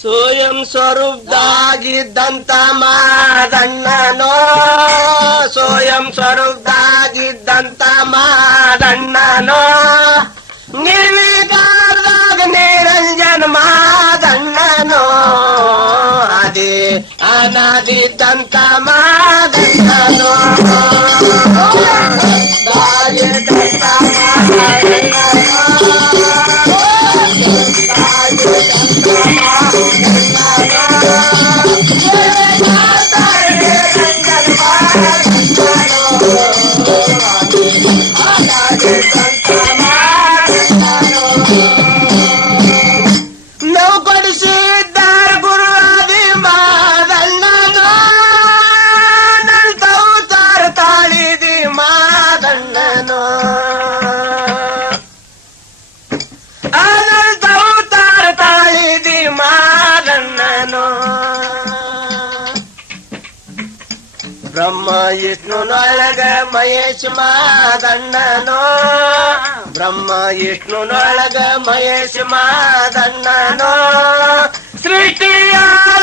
ಸ್ವಯಂ ಸ್ವರೂಪದಾಗಿದ್ದಂತ ಮಾದಣ್ಣನೋ ಸ್ವಯಂ ಸ್ವರೂಪದಾಗಿದ್ದಂತ ಮಾದಣ್ಣನೋ ನಿರ್ವಿಕಾರದಾಗ ನಿರಂಜನ ಮಾದಣ್ಣನೋ ಅದೇ ಅನಾದಿದ್ದಂತ ಮಾದಣ್ಣನೋ ದಾಗಿದ್ದಂತ ನಾವು ಕೊಡಿಸಿದ್ದಾರೆ ಗುರುವಾದಿ ಮಾದಣ್ಣನೋ ನಂತವತಾರ ತಾಳಿದಿ ಮಾದಣ್ಣನೋ ಅನಂತವತಾರ ತಾಳಿದಿ ಮಾದಣ್ಣನೋ ಬ್ರಹ್ಮ ವಿಷ್ಣುನೊಳಗ ಮಹೇಶ್ ಮಾದಣ್ಣನೋ ಬ್ರಹ್ಮ ವಿಷ್ಣುನೊಳಗ ಮಹೇಶ್ ಮಾದಣ್ಣನೋ ಸೃಷ್ಟಿಯಾಳ